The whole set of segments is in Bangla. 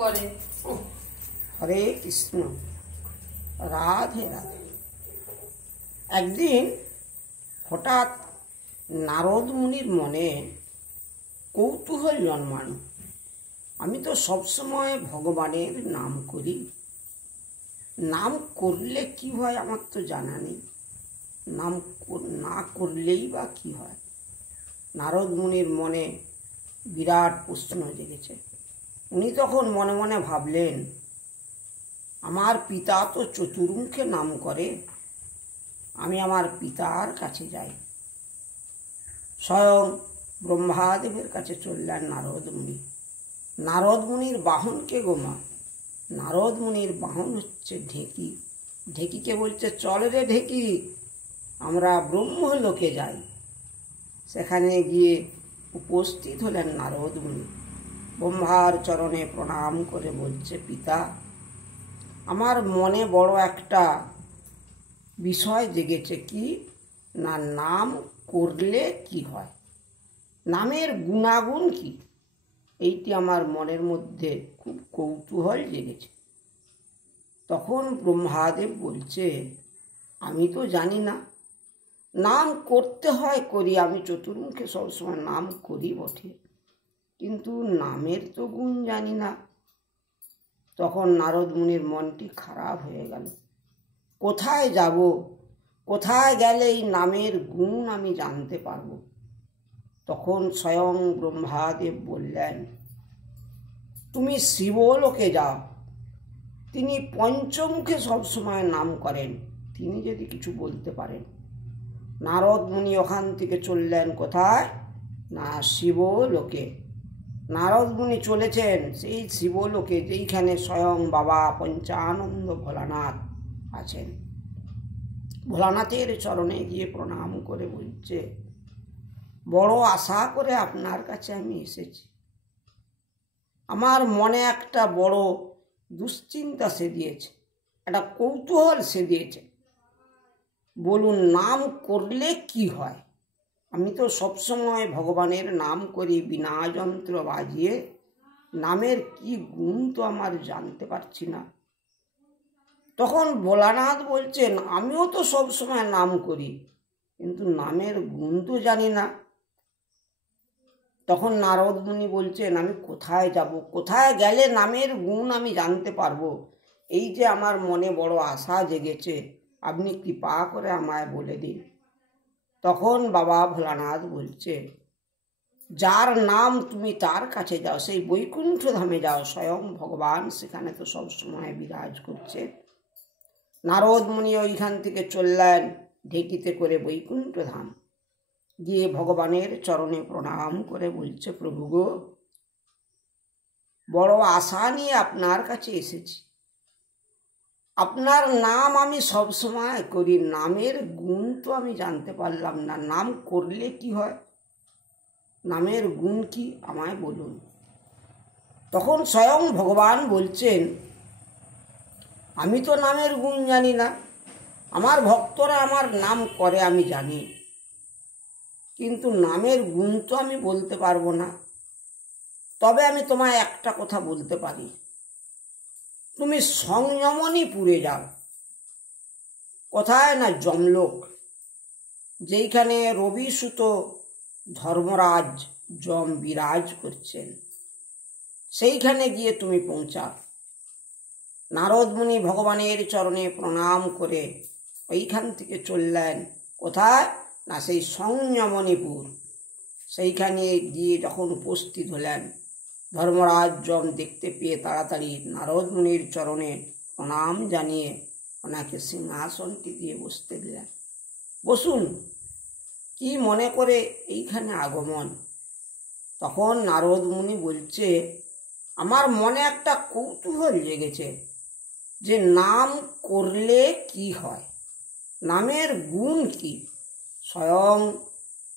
করে। হরে কৃষ্ণ, রাধে রাধে। একদিন হঠাৎ নারদ মুনির মনে কৌতূহল জন্মানো, আমি তো সবসময় ভগবানের নাম করি, নাম করলে কি হয় আমার তো জানা নেই, নাম না করলেই বা কি হয়। নারদ মুনির মনে বিরাট প্রশ্ন জেগেছে। উনি তখন মনে মনে ভাবলেন, আমার পিতা তো চতুর্মুখে নাম করে, আমি আমার পিতার কাছে যাই। স্বয়ং ব্রহ্মাদেবের কাছে চললেন নারদ মুনি। নারদ মুনির বাহন কে গোমা? নারদ মুনির বাহন হচ্ছে ঢেকি। ঢেকিকে বলছে, চল রে ঢেকি, আমরা ব্রহ্মলোকে যাই। সেখানে গিয়ে উপস্থিত হলেন নারদ মুনি। ব্রহ্মার চরণে প্রণাম করে বলছে, পিতা, আমার মনে বড় একটা বিষয় জেগেছে। কি না, নাম করলে কি হয়, নামের গুণাগুণ কি, এইটি আমার মনের মধ্যে খুব কৌতূহল জেগেছে। তখন ব্রহ্মাদেব বলছে, আমি তো জানি না, নাম করতে হয় করি, আমি চতুর্মুখে সবসময় নাম করি বটে, কিন্তু নামের তো গুণ জানি না। তখন নারদ মুনির মনটি খারাপ হয়ে গেল। কোথায় যাব, কোথায় গেলে এই নামের গুণ আমি জানতে পারবো? তখন স্বয়ং ব্রহ্মাদেব বললেন, তুমি শিবলোকে যাও, তিনি পঞ্চমুখে সবসময় নাম করেন, তিনি যদি কিছু বলতে পারেন। নারদ মুনি ওখান থেকে চললেন কোথায় না, শিবলোকে। নারদ মুনি চলেছেন সেই শিবলোকে, যেইখানে স্বয়ং বাবা পঞ্চানন্দ ভোলানাথ আছেন। ভোলানাথের চরণে গিয়ে প্রণাম করে বলছে, বড় আশা করে আপনার কাছে আমি এসেছি। আমার মনে একটা বড় দুশ্চিন্তা সে দিয়েছে, একটা কৌতূহল সে দিয়েছে। বলুন, নাম করলে কি হয়? আমি তো সবসময় ভগবানের নাম করি বিনা যন্ত্র বাজিয়ে, নামের কি গুণ তো আমার জানতে পারছি না। তখন ভোলানাথ বলছেন, আমিও তো সবসময় নাম করি, কিন্তু নামের গুণ তো জানি না। তখন নারদ মুনি বলছেন, আমি কোথায় যাব, কোথায় গেলে নামের গুণ আমি জানতে পারবো? এই যে আমার মনে বড় আশা জেগেছে, আপনি কৃপা করে আমায় বলে দিন। তখন বাবা ভোলানাথ বলছে, যার নাম তুমি তার কাছে যাও, সেই বৈকুণ্ঠ ধামে যাও, স্বয়ং ভগবান সেখানে তো সবসময় বিরাজ করছে। নারদ মুনি ওইখান থেকে চললেন ঢেকিতে করে বৈকুণ্ঠ ধাম। গিয়ে ভগবানের চরণে প্রণাম করে বলছে, প্রভু গো, বড় আশা নিয়ে আপনার কাছে এসেছি। আপনার নাম আমি সবসময় করি, নামের গুণ তো আমি জানতে পারলাম না, নাম করলে কি হয়, নামের গুণ কি আমায় বলুন। তখন স্বয়ং ভগবান বলছেন, আমি তো নামের গুণ জানি না, আমার ভক্তরা আমার নাম করে আমি জানি, কিন্তু নামের গুণ তো আমি বলতে পারবো না। তবে আমি তোমায় একটা কথা বলতে পারি, তুমি সংযমনীপুরে যাও। কোথায় না, যমলোক, যেইখানে রবিসুত ধর্মরাজ যম বিরাজ করছেন, সেইখানে গিয়ে তুমি পৌঁছাও। নারদ মুনি ভগবানের চরণে প্রণাম করে ওইখান থেকে চললেন কোথায় না, সেই সংযমনীপুর। সেইখানে গিয়ে যখন উপস্থিত হলেন, ধর্মরাজ যম দেখতে পেয়ে তাড়াতাড়ি নারদ মুনির চরণে প্রণাম জানিয়ে ওনাকে সিংহাসনটি দিয়ে বসতে দিলেন। বসুন, কি মনে করে এইখানে আগমন? তখন নারদ মুনি বলছে, আমার মনে একটা কৌতূহল জেগেছে, যে নাম করলে কি হয়, নামের গুণ কি? স্বয়ং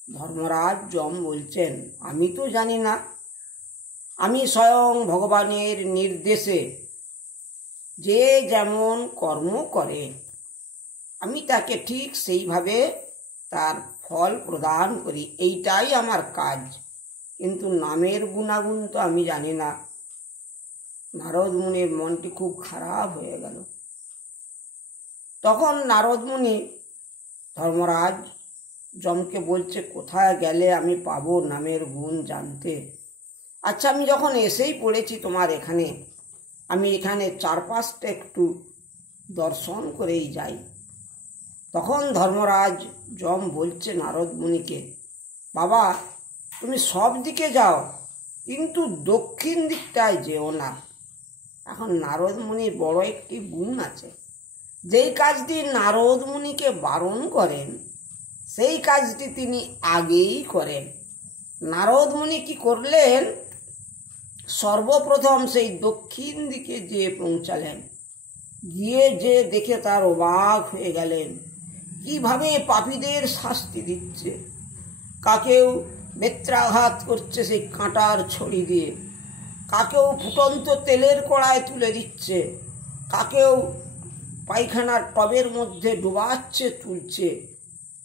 ধর্মরাজ যম বলছেন, আমি তো জানি না, আমি স্বয়ং ভগবানের নির্দেশে যে যেমন কর্ম করে আমি তাকে ঠিক সেইভাবে তার ফল প্রদান করি, এইটাই আমার কাজ, কিন্তু নামের গুণাগুণ তো আমি জানি না। নারদ মুনির মনটি খুব খারাপ হয়ে গেল। তখন নারদ মুনি ধর্মরাজ যমকে বলছে, কোথায় গেলে আমি পাবো নামের গুণ জানতে? আচ্ছা, আমি যখন এসেই পড়েছি তোমার এখানে, আমি এখানে চারপাশটা একটু দর্শন করেই যাই। তখন ধর্মরাজ যম বলছে নারদ মুনিকে, বাবা তুমি সব দিকে যাও, কিন্তু দক্ষিণ দিকটায় যেও না। এখন নারদ মুনির বড় একটি গুণ আছে, যেই কাজটি নারদ মুনিকে বারণ করেন সেই কাজটি তিনি আগেই করেন। নারদ মুনি কি করলেন, সর্বপ্রথম সেই দক্ষিণ দিকে যেয়ে পৌঁছালেন। গিয়ে যে দেখে তার অবাক হয়ে গেলেন, কিভাবে পাপীদের শাস্তি দিচ্ছে। কাকেও বেত্রাঘাত করছে সেই কাঁটার ছড়ি দিয়ে, কাকেও ফুটন্ত তেলের কড়ায় তুলে দিচ্ছে, কাকেও পায়খানার টবের মধ্যে ডুবাচ্ছে তুলছে।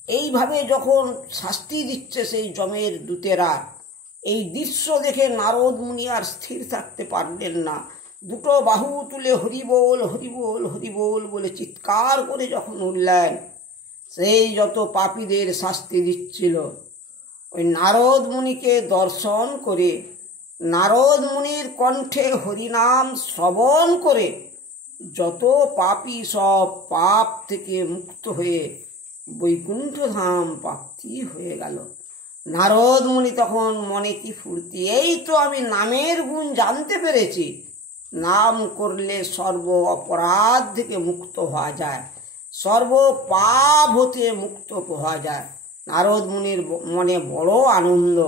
এইভাবে যখন শাস্তি দিচ্ছে সেই যমের দূতেরা, এই দৃশ্য দেখে নারদ মুনি আর স্থির থাকতে পারলেন না। দুটো বাহু তুলে হরিবোল হরিবোল হরিবোল বলে চিৎকার করে যখন উঠলেন, সেই যত পাপীদের শাস্তি দিচ্ছিল, ওই নারদ মুনিকে দর্শন করে, নারদ মুনির কণ্ঠে হরিনাম শ্রবণ করে যত পাপী সব পাপ থেকে মুক্ত হয়ে বৈকুণ্ঠ ধাম প্রাপ্তি হয়ে গেল। নারদ মুনি তখন মনে কি ফুর্তি, এই তো আমি নামের গুণ জানতে পেরেছি। নাম করলে সর্ব অপরাধ থেকে মুক্ত হওয়া যায়, সর্ব পাপ হতে মুক্ত হওয়া যায়। নারদ মুনির মনে বড় আনন্দ।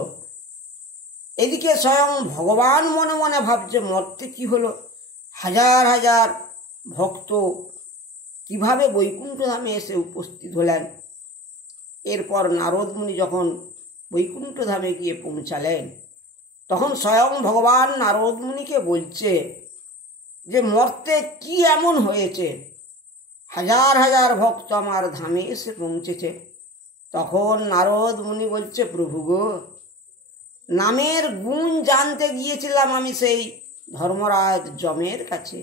এদিকে স্বয়ং ভগবান মনে মনে ভাবছে, মরতে কি হলো, হাজার হাজার ভক্ত কিভাবে বৈকুণ্ঠ ধামে এসে উপস্থিত হলেন। এরপর নারদ মুনি যখন বৈকুণ্ঠ ধামে গিয়ে পৌঁছালেন, তখন স্বয়ং ভগবান নারদ মুনিকে বলছে যে মরতে কি এমন হয়েছে, হাজার হাজার ভক্ত আমার ধামে এসে পৌঁছেছে। তখন নারদ মুনি বলছে, প্রভু গো, নামের গুণ জানতে গিয়েছিলাম আমি সেই ধর্মরাজ যমের কাছে।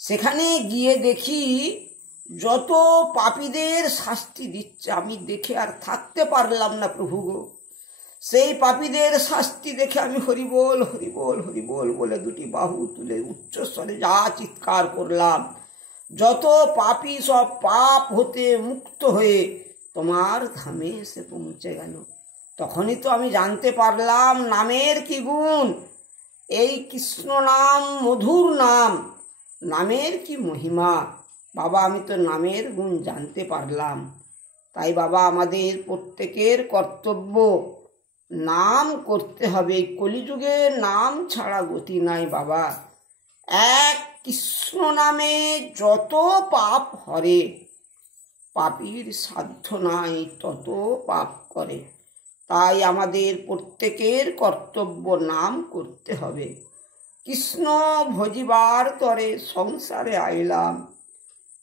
সেখানে গিয়ে দেখি যত পাপীদের শাস্তি দিচ্ছে, আমি দেখে আর থাকতে পারলাম না প্রভু গো। সেই পাপীদের শাস্তি দেখে আমি হরিবোল হরিবোল হরিবোল বলে দুটি বাহু তুলে উচ্চস্বরে যা চিৎকার করলাম, যত পাপী সব পাপ হতে মুক্ত হয়ে তোমার ধামে এসে পৌঁছে গেল। তখনই তো আমি জানতে পারলাম নামের কি গুণ, এই কৃষ্ণ নাম মধুর নাম, নামের কি মহিমা। বাবা, আমি তো নামের গুণ জানতে পারলাম। তাই বাবা, আমাদের প্রত্যেকের কর্তব্য নাম করতে হবে। কলিযুগে নাম ছাড়া গতি নাই বাবা। এক কৃষ্ণ নামে যত পাপ হরে, পাপীর সাধ্য নাই তত পাপ করে। তাই আমাদের প্রত্যেকের কর্তব্য নাম করতে হবে। কৃষ্ণ ভজিবার তরে সংসারে আইলাম,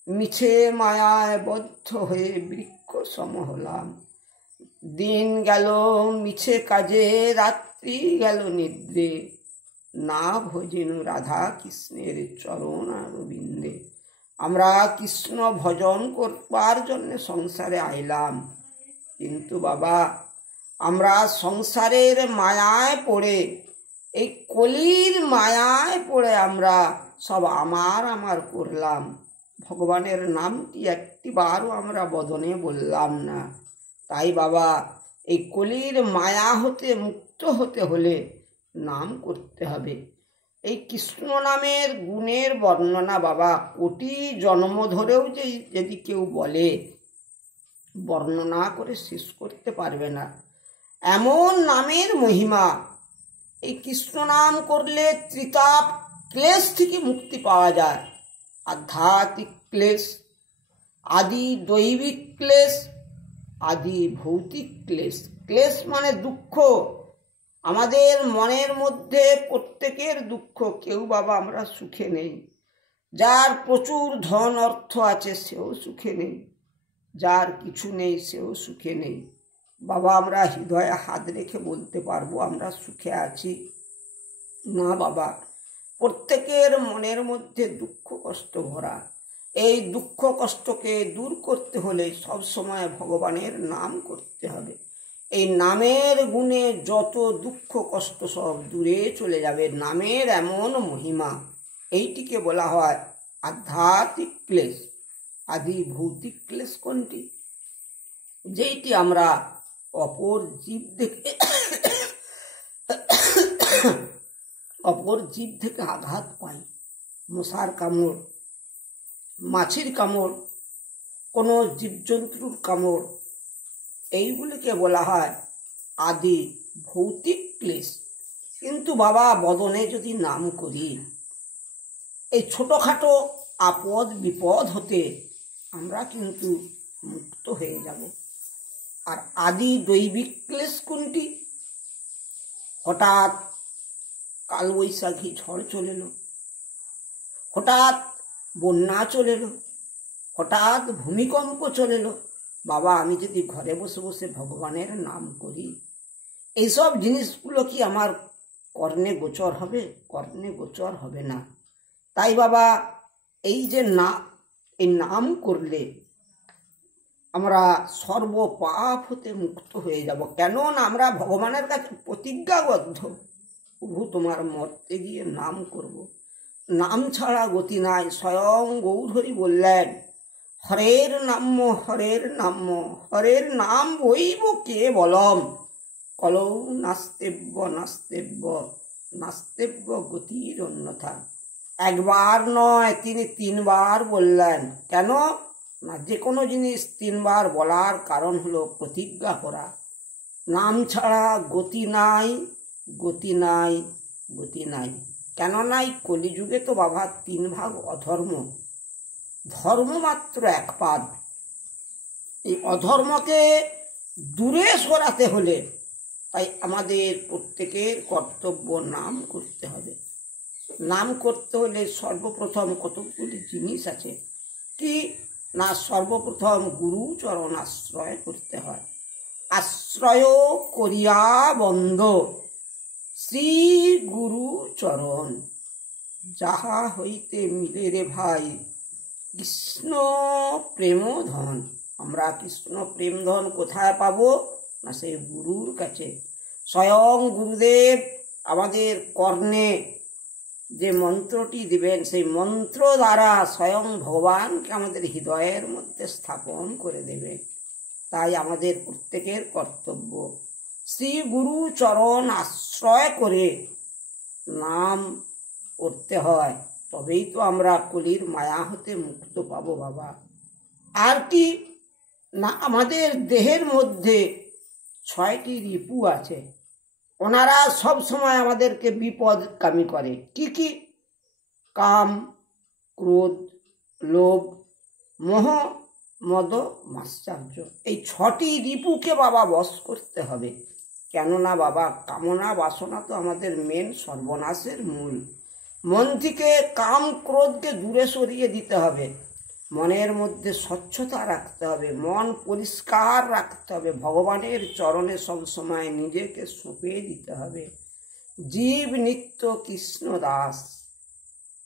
মিছে মায়ায় বদ্ধ হয়ে বৃক্ষ সম হলাম। দিন গেল মিছে কাজে, রাত্রি গেল নিদ্রে, না ভজেন রাধা কৃষ্ণের চরণ অরবিন্দে। আমরা কৃষ্ণ ভজন করবার জন্য সংসারে আইলাম, কিন্তু বাবা আমরা সংসারের মায়ায় পড়ে, এই কলির মায়ায় পড়ে আমরা সব আমার আমার করলাম। ভগবানের নামটি একটিবারও আমরা বদনে বললাম না। তাই বাবা, এই কলির মায়া হতে মুক্ত হতে হলে নাম করতে হবে। এই কৃষ্ণ নামের গুণের বর্ণনা বাবা কোটি জন্ম ধরেও যদি কেউ বলে, বর্ণনা করে শেষ করতে পারবে না। এমন নামের মহিমা। এই কৃষ্ণ নাম করলে ত্রিতাপ ক্লেশ থেকে মুক্তি পাওয়া যায়। আধ্যাত্মিক ক্লেশ, আদি দৈবিক ক্লেশ, আদি ভৌতিক ক্লেশ। ক্লেশ মানে দুঃখ। আমাদের মনের মধ্যে প্রত্যেকের দুঃখ। কেউ বাবা আমরা সুখে নেই। যার প্রচুর ধন অর্থ আছে সেও সুখে নেই, যার কিছু নেই সেও সুখে নেই। বাবা আমরা হৃদয়ে হাত রেখে বলতে পারবো আমরা সুখে আছি? না বাবা, প্রত্যেকের মনের মধ্যে দুঃখ কষ্ট ভরা। এই দুঃখ কষ্টকে দূর করতে হলে সব সময় ভগবানের নাম করতে হবে। এই নামের গুণে যত দুঃখ কষ্ট সব দূরে চলে যাবে। নামের এমন মহিমা, এইটিকে বলা হয় আধ্যাত্মিক ক্লেশ। আদি ভৌতিক ক্লেশ কোনটি? যেইটি আমরা অপর জীব থেকে আঘাত পাই। মশার কামড়, মাছির কামড়, কোনো জীবজন্তুর কামড়, এইগুলিকে বলা হয় আদি ভৌতিক ক্লেশ। কিন্তু বাবা বদনে যদি নাম করি, এই ছোটখাটো আপদ বিপদ হতে আমরা কিন্তু মুক্ত হয়ে যাব। আর আদি দৈবিক ক্লেশ কোনটি? হঠাৎ কালবৈশাখী ঝড় চলে এলো, হঠাৎ বন্যা চলে এলো, হঠাৎ ভূমিকম্প চলে এলো। বাবা আমি যদি ঘরে বসে বসে ভগবানের নাম করি, এইসব জিনিসগুলো কি আমার কর্ণে গোচর হবে? কর্ণে গোচর হবে না। তাই বাবা এই যে এই নাম করলে আমরা সর্ব পাপ হতে মুক্ত হয়ে যাব। কেন না আমরা ভগবানের কাছে প্রতিজ্ঞাবদ্ধ, প্রভু তোমার মরতে গিয়ে নাম করব, নাম ছাড়া গতি নাই। স্বয়ং গৌরহরি বললেন, হরের নাম্য হরের নাম্য হরের নাম বইব কে বলম, কলৌ নাস্তেব্য নাস্তেব্য নাস্তেব্য গতির অন্যথা। একবার নয়, তিনি 3 বার বললেন। কেন না যে কোনো জিনিস 3 বার বলার কারণ হলো প্রতিজ্ঞা করা। নাম ছাড়া গতি নাই, গতি নাই, গতি নাই। কেন নাই? কলিযুগে তো বাবা 3 ভাগ অধর্ম, ধর্ম মাত্র 1 পাদ। এই অধর্মকে দূরে সরাতে হলে তাই আমাদের প্রত্যেকের কর্তব্য নাম করতে হবে। নাম করতে হলে সর্বপ্রথম কতগুলি জিনিস আছে। কি না, সর্বপ্রথম গুরু চরণ আশ্রয় করতে হয়। আশ্রয় করিয়া বন্ধ শ্রী গুরু চরণ, যাহা হইতে মিলে রে ভাই কৃষ্ণ প্রেম ধন। আমরা কৃষ্ণ প্রেম ধন কোথায় পাবো? না সেই গুরুর কাছে। স্বয়ং গুরুদেব আমাদের কর্ণে যে মন্ত্রটি দিবেন, সেই মন্ত্র দ্বারা স্বয়ং ভগবানকে আমাদের হৃদয়ের মধ্যে স্থাপন করে দেবে। তাই আমাদের প্রত্যেকের কর্তব্য শ্রী গুরু চরণ আশ্রয় করে নাম করতে হয়। তবেই তো আমরা কলির মায়া হতে মুক্ত পাবো বাবা। আর কি না, আমাদের দেহের মধ্যে 6টি রিপু আছে। ওনারা সব সময় আমাদেরকে বিপদকামী করে। কি কি? কাম, ক্রোধ, লোভ, মোহ, মদ, মাশ্চর্য। এই 6টি রিপুকে বাবা বশ করতে হবে। কেননা বাবা কামনা বাসনা তো আমাদের মেন সর্বনাশের মূল। মন থেকে কাম ক্রোধকে দূরে সরিয়ে দিতে হবে। মনের মধ্যে স্বচ্ছতা রাখতে হবে, মন পরিষ্কার রাখতে হবে। ভগবানের চরণে সব সময় নিজেকে সঁপে দিতে হবে। জীব নিত্য কৃষ্ণ দাস,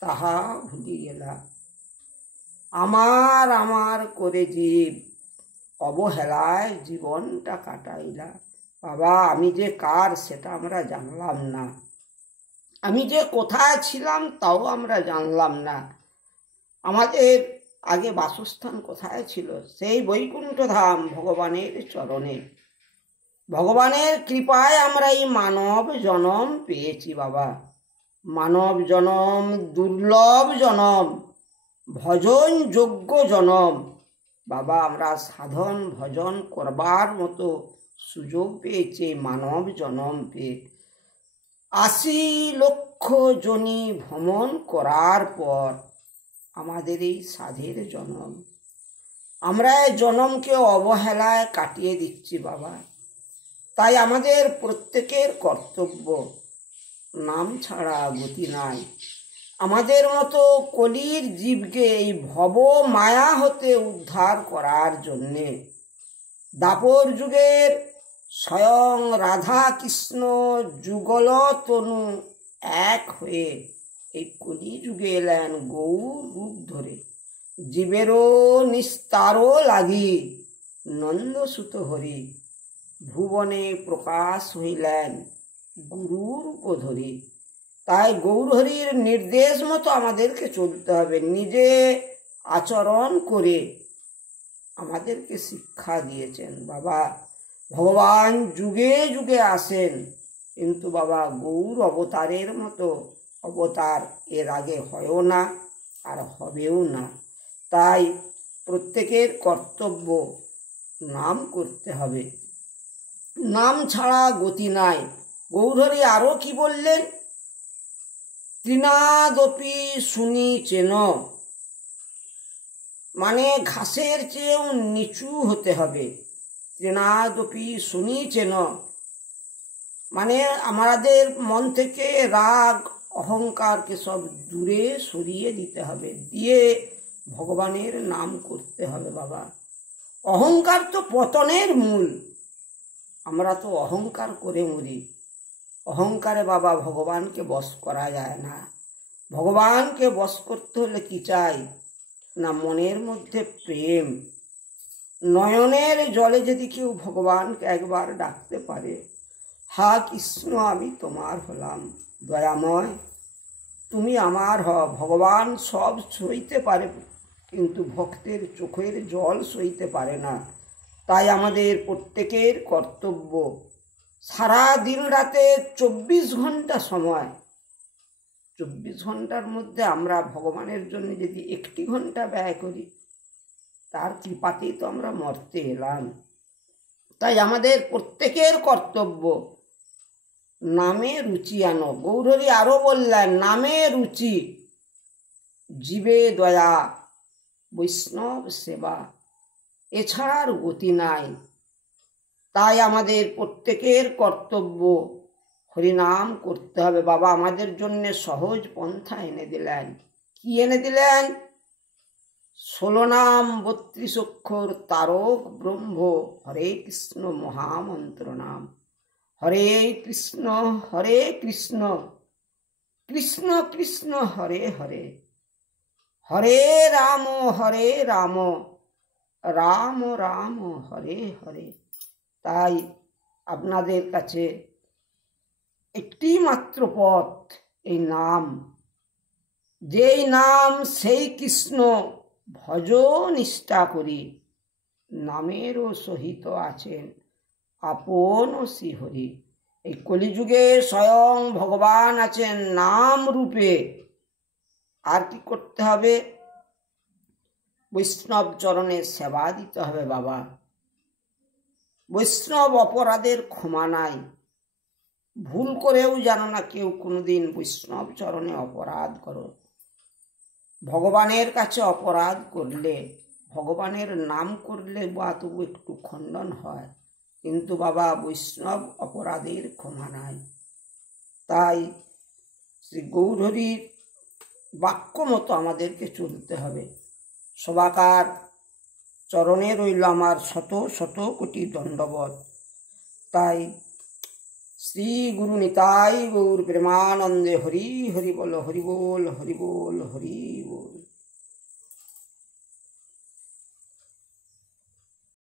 তাহা ভুলি গেলা। আমার আমার করে জীব অবহেলায় জীবনটা কাটাইলা। বাবা আমি যে কার সেটা আমরা জানলাম না, আমি যে কোথায় ছিলাম তাও আমরা জানলাম না। আমাদের আগে বাসস্থান কোথায় ছিল? সেই বৈকুণ্ঠ ধাম ভগবানের চরণে। ভগবানের কৃপায় আমরা এই মানব জনম পেয়েছি বাবা। মানব জনম দুর্লভ জনম, ভজন যোগ্য জনম। বাবা আমরা সাধন ভজন করবার মতো সুযোগ পেয়েছে মানব জনম পেয়ে। 80 লক্ষ জনি ভ্রমণ করার পর আমাদের এই সাধের জনম। আমরা এই জনমকে অবহেলায় কাটিয়ে দিচ্ছি বাবা। তাই আমাদের প্রত্যেকের কর্তব্য, নাম ছাড়া গতি নাই। আমাদের মতো কলির জীবকে এই ভব মায়া হতে উদ্ধার করার জন্যে দাপর যুগের স্বয়ং রাধা কৃষ্ণ যুগল তনু এক হয়ে এই কলি যুগে এলেন গৌর রূপ ধরে, জীবেরও নিস্তারও লাগি নন্দসুত হরি, ভুবনে প্রকাশ হইলেন গুরুর উপধরি। তাই গৌরহরির নির্দেশ মতো আমাদেরকে চলতে হবে, নিজে আচরণ করে আমাদেরকে শিক্ষা দিয়েছেন। বাবা ভগবান যুগে যুগে আসেন, কিন্তু বাবা গৌর অবতারের মতো অবতার এর আগে হয়ও না আর হবেও না। তাই প্রত্যেকের কর্তব্য নাম করতে হবে, নাম ছাড়া গতি নাই। গৌরহরি আরো কি বললেন, তৃণাদপি শুনি চেন, মানে ঘাসের চেয়েও নিচু হতে হবে। তৃণাদপি শুনি চেন মানে আমাদের মন থেকে রাগ অহংকারকে সব দূরে সরিয়ে দিতে হবে, দিয়ে ভগবানের নাম করতে হবে। বাবা অহংকার তো পতনের মূল, আমরা তো অহংকার করে মরি। অহংকারে বাবা ভগবানকে বশ করা যায় না। ভগবানকে বশ করতে হলে কি চাই না, মনের মধ্যে প্রেম। নয়নের জলে যদি কেউ ভগবানকে একবার ডাকতে পারে, হা কৃষ্ণ আমি তোমার হলাম, দয়াময় তুমি আমার হ। ভগবান সব সইতে পারে, কিন্তু ভক্তের চোখের জল সইতে পারে না। তাই আমাদের প্রত্যেকের কর্তব্য সারা দিন রাতে 24 ঘন্টা সময়, 24 ঘন্টার মধ্যে আমরা ভগবানের জন্য যদি 1 ঘন্টা ব্যয় করি, তার কৃপাতেই তো আমরা মরতে এলাম। তাই আমাদের প্রত্যেকের কর্তব্য নামে রুচি আনো। গৌরহরি আরো বললেন, নামে রুচি, জীবে দয়া, বৈষ্ণব সেবা, এছাড়া আর গতি নাই। তাই আমাদের প্রত্যেকের কর্তব্য হরিনাম করতে হবে। বাবা আমাদের জন্য সহজ পন্থা এনে দিলেন। কি এনে দিলেন? 16 নাম 32 অক্ষর তারক ব্রহ্ম হরে কৃষ্ণ মহামন্ত্র নাম। হরে কৃষ্ণ কৃষ্ণ কৃষ্ণ হরে হরে, হরে রাম রাম রাম হরে হরে। তাই আপনাদের কাছে একটি মাত্র পথ, এই নাম। যেই নাম সেই কৃষ্ণ ভজ নিষ্ঠা করি, নামেরও সহিত আছেন আপন শ্রীহরি। এই কলিযুগে স্বয়ং ভগবান আছেন নাম রূপে। আর কি করতে হবে? বৈষ্ণব চরণে সেবা দিতে হবে। বাবা বৈষ্ণব অপরাধের ক্ষমা নাই। ভুল করেও জানো না কেউ কোনোদিন বৈষ্ণব চরণে অপরাধ করো। ভগবানের কাছে অপরাধ করলে, ভগবানের নাম করলে বা তবু একটু খণ্ডন হয়, কিন্তু বাবা বৈষ্ণব অপরাধের ক্ষমা নাই। তাই শ্রী গৌরহরির বাক্য মতো আমাদেরকে চলতে হবে। সবাকার চরণে রইল আমার শত শত কোটি দণ্ডবত। তাই শ্রী গুরু নিতাই গৌর প্রেমানন্দে হরি হরি বল, হরি বল, হরি বল, হরি বল।